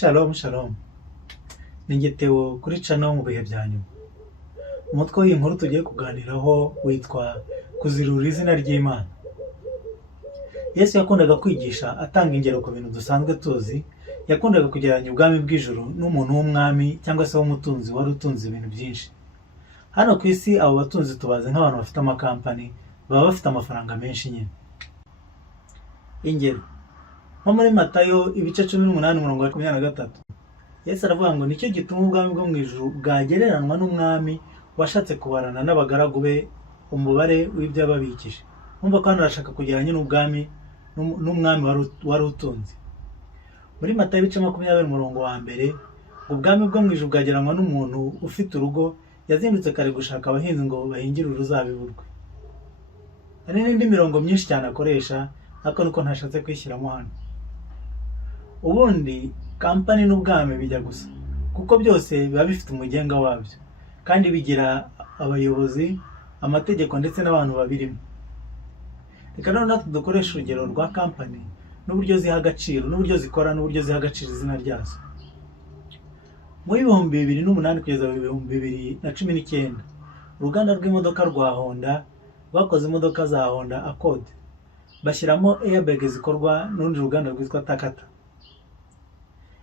Shalom shalom, ni Ngeteo kuri channel mu bihe bya nyuma. Umutwe w'inkuru tugiye kuganiraho witwa kuzirura izina ry'Imana. Yesu yakundaga kwigisha atanga ingero ku bintu dusanzwe tuzi. Yakundaga kugereranya ubwami bw'ijuru n'umuntu w'umwami cyangwa se w'umutunzi wari utunze ibintu byinshi. Hano ku isi abo batunzi tubaze nk'abantu bafite amakampani, baba bafite amafaranga menshi nyine. Ingero nko muri Matayo ibice 18:23, Yesu aravuga ngo nicyo gituma ubwami bwo mu ijuru bwagereranwa n'umwami washatse kubarana n'abagaragu be umubare w'ibyo yababikije. Umva ko hano arashaka kugereranya n'ubwami n'umwami wari utunze. Muri Matayo ibice 20:1, ubwami bwo mu ijuru bwagereranwa n'umuntu ufite urugo yazindutse kare gushaka abahinzi ngo bahingire uruzabibu rwe. Hari n'indi mirongo myinshi cyane akoresha, ariko nuko ntashatse kwishyiramo hano. Ubundi kampani n'ubwami bijya gusa, kuko byose biba bifite umugenga wabyo kandi bigira abayobozi, amategeko ndetse n'abantu babirimo. Reka noneho natwe dukoresha urugero rwa kampani n'uburyo ziha agaciro, n'uburyo zikora, n'uburyo ziha agaciro izina ryazo. Muri 2008 kugeza 2019, uruganda rw'imodoka rwa Honda rwakoze imodoka za Honda Accord, bashyiramo airbag zikorwa n'urundi ruganda rwitwa Takata.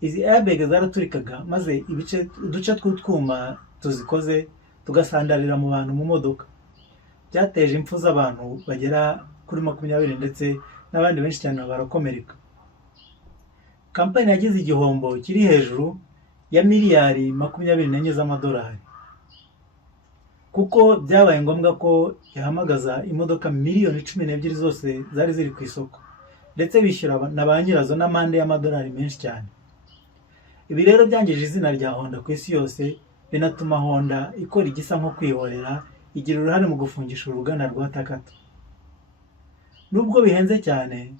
Izi airbag zaraturikaga maze uduce tw'utwuma tuzikoze tugasandarira mu bantu mu modoka. Byateje impfu z'abantu bagera kuri 20 ndetse n'abandi benshi cyane barakomereka. Kampani yagize igihombo kiri hejuru ya miliyari 24 z'amadolari, kuko byabaye ngombwa ko yahamagaza imodoka miliyoni 12 zose zari ziri ku isoko, ndetse bishyura na ba nyirazo n'amande y'amadolari menshi cyane. Ibi rero byangije izina rya Honda ku isi yose, binatuma Honda ikora igisa nko kwihorera, igira uruhare mu gufungisha uruganda rwa Takata. Nubwo bihenze cyane,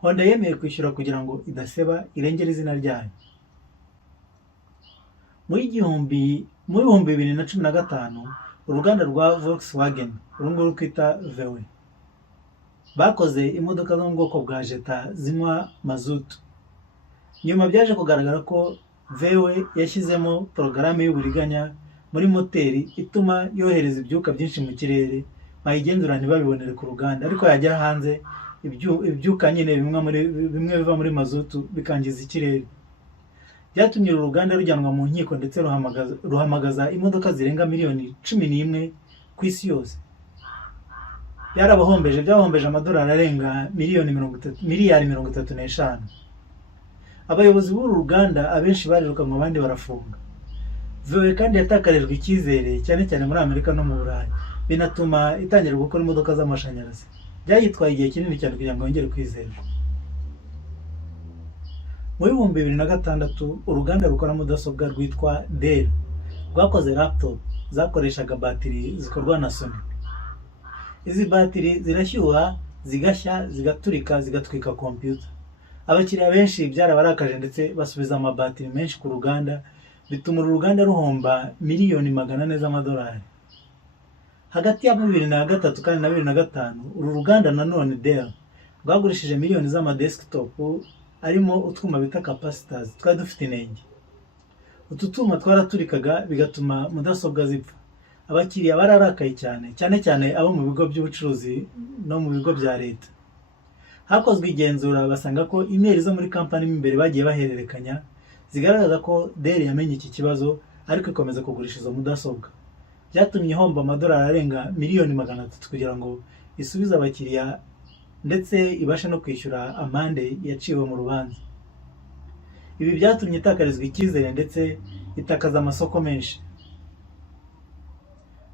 Honda yemeye kwishyura kugira ngo idaseba irengera izina ryayo. Muri 2015, uruganda rwa Volkswagen, urunguru kwita VW, bakoze imodoka zo mu bwoko bwa Jetta zinywa mazutu. Nyuma byaje kugaragara ko VW yashyizemo porogaramu y'uburiganya muri moteri ituma yohereza ibyuka byinshi mu kirere, bayigenzura ntibabibonere ku ruganda, ariko yagera hanze ibyuka nyine bimwe biva muri mazutu bikangiza ikirere. Byatumye uru ruganda rujyanwa mu nkiko ndetse ruhamagaza imodoka zirenga miliyoni 11 ku isi yose. Byabahombeje amadolari arenga miliyari 35. Abayobozi b'uru ruganda abenshi barirukanwe, abandi barafunga. VW kandi yatakarijwe icyizere cyane cyane muri Amerika no mu Burayi, binatuma itangira gukora imodoka z'amashanyarazi. Byayitwaye igihe kinini cyane kugira ngo yongere kwizerwa. Muri 2006, uruganda rukora mudasobwa rwitwa Dell rwakoze laptop zakoreshaga batiri zikorwa na Sony. Izi batiri zirashyuha, zigashya, zigaturika, zigatwika computer. Abakiriya benshi byarabarakaje ndetse basubiza amabatiri menshi ku ruganda, bituma uruganda ruhomba miliyoni 400 z'amadolari. Hagati ya 2003 kandi na 2005, uru ruganda nanone Dell rwagurishije miliyoni z'amadesktop arimo utwuma bita capacitors twari dufite inenge. Utu twuma twaraturikaga bigatuma mudasobwa zipfa. Abakiriya bararakaye cyane cyane abo mu bigo by'ubucuruzi no mu bigo bya leta. Hakozwe igenzura basanga ko email zo muri kampani imbere bagiye bahererekanya zigaragaza ko Dell yamenye iki kibazo, ariko ikomeza kugurisha izo mudasobwa. Byatumye ihomba amadolari arenga miliyoni 300 kugira ngo isubize abakiriya ndetse ibashe no kwishyura amande yaciwe mu rubanza. Ibi byatumye itakarizwa icyizere ndetse itakaza amasoko menshi.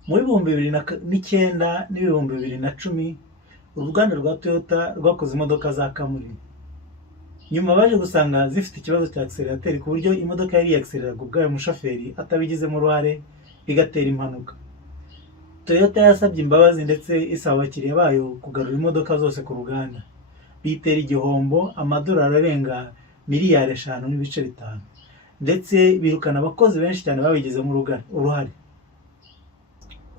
Muri 2009 n'ibihumbi 2010, uruganda rwa Toyota rwakoze imodoka za Camry. Nyuma baje gusanga zifite ikibazo cya accelerateur, ku buryo imodoka yari acceleraga ubwayo umushoferi atabigizemo uruhare, bigatera impanuka. Toyota yasabye imbabazi ndetse isaba abakiriya bayo kugarura imodoka zose ku ruganda. Bitera igihombo amadolari arenga miliyari 5.5, ndetse birukana abakozi benshi cyane babigizemo uruhare.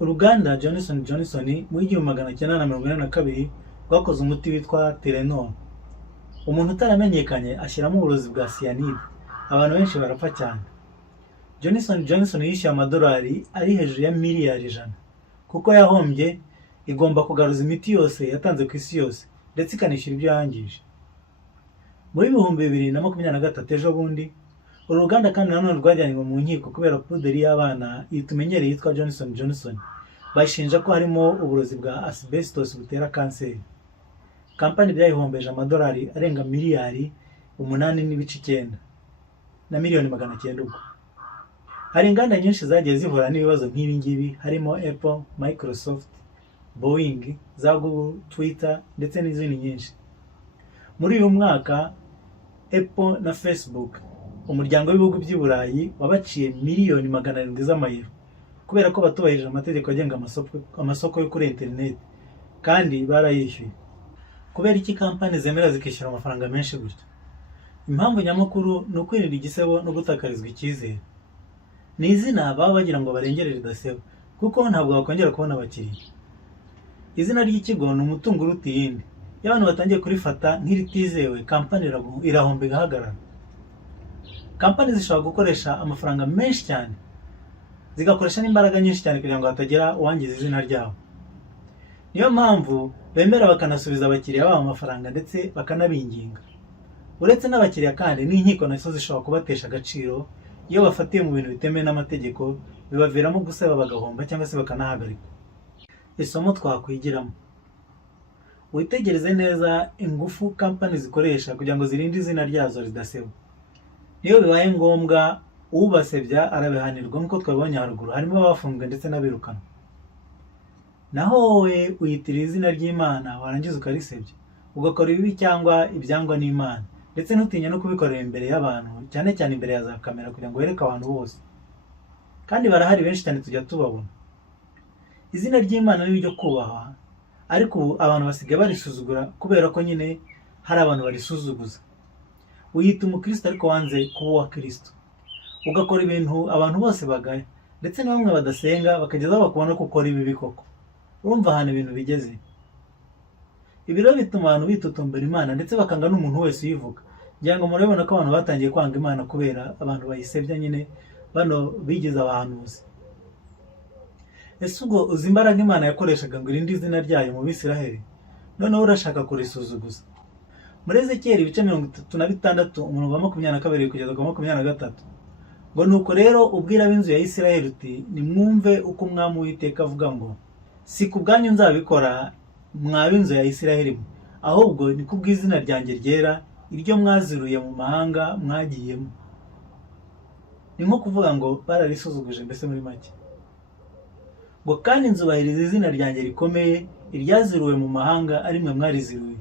Uruganda Johnson & Johnson muri 1982 rwakoze umuti witwa Tylenol. Umuntu utaramenyekanye ashyiramo uburozi bwa cyanide, abantu benshi barapfa cyane. Johnson yishyuye amadolari ari hejuru ya miliyari 100 kuko yahombye. Igomba kugaruza imiti yose yatanze ku isi yose ndetse ikanishyura ibyo yangije. Muri 2023 ejo bundi, uru ruganda kandi nanone rwajyanywe mu nkiko kubera puderi y'abana tumenyereye yitwa Johnson. Bashinja ko harimo uburozi bwa asbestos butera kanseri. Kampani byayihombeje amadolari arenga miliyari 8.9 na miliyoni 900 ubwo. Hari inganda nyinshi zagiye zihura n'ibibazo nk'ibi ngibi, harimo Apple, Microsoft, Boeing, za Google, Twitter ndetse n'izindi nyinshi. Muri uyu mwaka Apple na Facebook, umuryango w'ibihugu by'i Burayi, wabaciye miliyoni 700 z'amayero kubera ko batubahirije amategeko agenga amasoko yo kuri internet, kandi barayishyuye. Kubera iki kampani zemera zikishyura amafaranga menshi gutyo? Impamvu nyamukuru ni ukwirinda igisebo no gutakarizwa icyizere. Ni izina baba bagira ngo barengerere idaseba, kuko ntabwo bakongera kubona abakiriya. Izina ry'ikigo ni umutungo uruta iyindi. Iyo abantu batangiye kurifata nk'iritizewe, kampani irahomba igahagarara. Kampani zishobora gukoresha amafaranga menshi cyane, zigakoresha n'imbaraga nyinshi cyane kugira ngo hatagira uwangiza izina ryabo. Niyo mpamvu bemera bakanasubiza abakiriya babo amafaranga ndetse bakanabinginga. Uretse n'abakiriya kandi n'inkiko nazo zishobora kubatesha agaciro iyo bafatiye mu bintu bitemewe n'amategeko, bibaviramo guseba bagahomba cyangwa se bakanahagarikwa. Isomo twakwigiramo: witegereze neza ingufu kampani zikoresha kugira ngo zirinde izina ryazo ridaseba. Niyo bibaye ngombwa, ubasebya arabihanirwa nk'uko twabonye haruguru, harimo abafunzwe ndetse n'abirukanwa. Naho wowe uyitirira izina ry'Imana warangiza ukarisebya, ugakora ibibi cyangwa ibyangwa n'Imana, ndetse ntutinye no kubikorera imbere y'abantu, cyane cyane imbere ya za kamera kugira ngo wereke abantu bose. Kandi barahari benshi cyane tujya tubabona. Izina ry'Imana ni ryo kubahwa, ariko ubu abantu basigaye barisuzugura kubera ko nyine hari abantu barisuzuguza. Uyita umukristo ariko wanze kuba uwa Kristo, ugakora ibintu abantu bose bagaya, ndetse na bamwe badasenga bakagezaho bakubona ko ukora ibibi koko. Urumva ahantu ibintu bigeze? Ibi rero bituma abantu bitutumbera Imana ndetse bakanga n'umuntu wese uyivuga. Ngira ngo murabibona ko abantu batangiye kwanga Imana kubera abantu bayisebya nyine, bano bigize abahanuzi. Ese ubwo uzi imbaraga Imana yakoreshaga ngo irinde izina ryayo mu Bisiraheli, noneho urashaka kurisuzuguza? Muri Ezekiyeli ibice 36 umurongo wa 22 kugeza ku 23, ngo nuko rero ubwira ab'inzu ya Isiraheli uti, nimwumve uko Umwami Uwiteka avuga ngo, si ku bwanyu nzabikora mwa b'inzu ya Isiraheli mwe, ahubwo ni ku bw'izina ryanjye ryera, iryo mwaziruye mu mahanga mwagiyemo. Ni nko kuvuga ngo bararisuzuguje mbese muri make. Ngo kandi nzubahiriza izina ryanjye rikomeye, iryaziruwe mu mahanga ari mwe mwariziruye,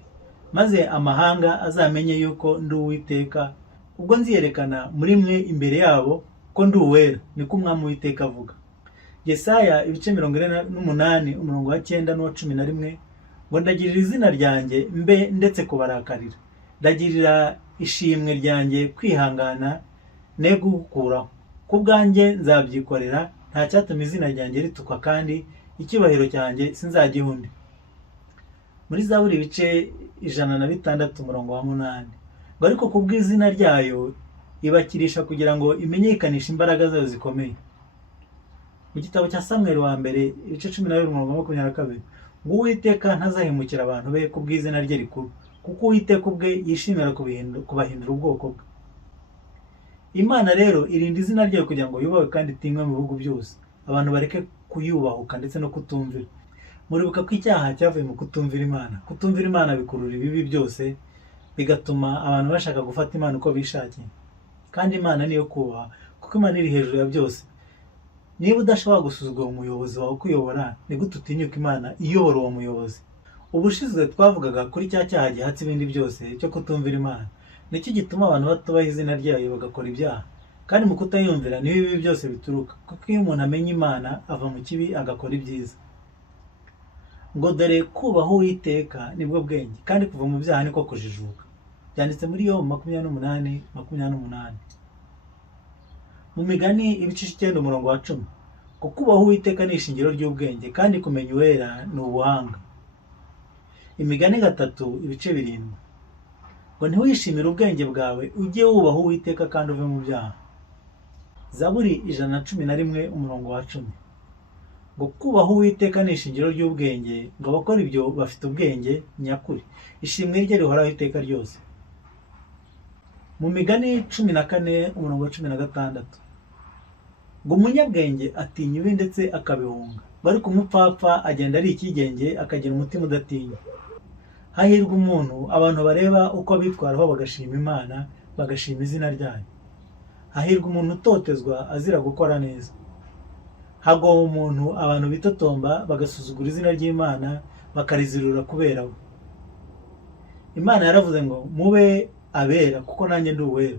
maze amahanga azamenye yuko ndi Uwiteka, ubwo nziyerekana muri mwe imbere yabo ko ndi uwera, niko Umwami Uwiteka avuga. Yesaya ibice 48 umurongo wa 9 n'uwa 11, ngo ndagirira izina ryanjye mbe ndetse kubarakarira, ndagirira ishimwe ryanjye kwihangana ne gukuraho. Ku bwanjye nzabyikorera, nta cyatuma izina ryanjye ritukwa, kandi icyubahiro cyanjye sinzagiha undi. Muri Zaburi ibice 106 umurongo wa 8, ngo ariko ku bw'izina ryayo ibakirisha kugira ngo imenyekanishe imbaraga zayo zikomeye. Mu gitabo cya Samuel wa mbere ibice 12 umurongo wa 22, ngo Uwiteka ntazahemukira abantu be ku bw'izina rye rikuru, kuko Uwiteka ubwe yishimira kubahindura ubwoko bwe. Imana rero irinda izina ryayo kugira ngo yubahwe kandi itinywe mu bihugu byose, abantu bareke kuyubahuka ndetse no kutumvira. Muribuka ko icyaha cyavuye mu kutumvira Imana. Kutumvira Imana bikurura ibibi byose, bigatuma abantu bashaka gufata Imana uko bishakiye. Kandi Imana niyo kubaha, kuko Imana iri hejuru ya byose. Niba udashobora gusuzugura umuyobozi wawe ukuyobora, ni gute utinyuka Imana iyobora uwo muyobozi? Ubushize twavugaga kuri cya cyaha gihatse ibindi byose cyo kutumvira Imana. Nicyo gituma abantu batubaha izina ryayo bagakora ibyaha, kandi mu kutayumvira niho ibibi byose bituruka, kuko iyo umuntu amenya Imana ava mu kibi agakora ibyiza. Ngo dore kubaha Uwiteka nibwo bwenge, kandi kuva mu byaha niko kujijuka. Byanditse muri Yobu 28:28. Mu Migani ibice 9 umurongo wa 10, ngo kubaha Uwiteka ni ishingiro ry'ubwenge, kandi kumenya uwera ni ubuhanga. Imigani 3 ibice 7, ngo ntiwishimire ubwenge bwawe, ujye wubaha Uwiteka kandi uve mu byaha. Zaburi 111 umurongo wa 10. Ngo kubaha Uwiteka ni ishingiro ry'ubwenge, ngo abakora ibyo bafite ubwenge nyakuri, ishimwe rye rihoraho iteka ryose. Mu Migani 14 umurongo wa 16. Ngo umunyabwenge atinya ibi ndetse akabihunga, bari kumupfapfa agenda ari ikigenge akagira umutima udatinya. Hahirwa umuntu abantu bareba uko abitwaraho bagashima Imana, bagashima izina ryayo. Hahirwa umuntu utotezwa azira gukora neza. Hagowe umuntu abantu bitotomba bagasuzugura izina ry'Imana, bakarizirura kubera we. Imana yaravuze ngo mube abera kuko nanjye ndi uwera.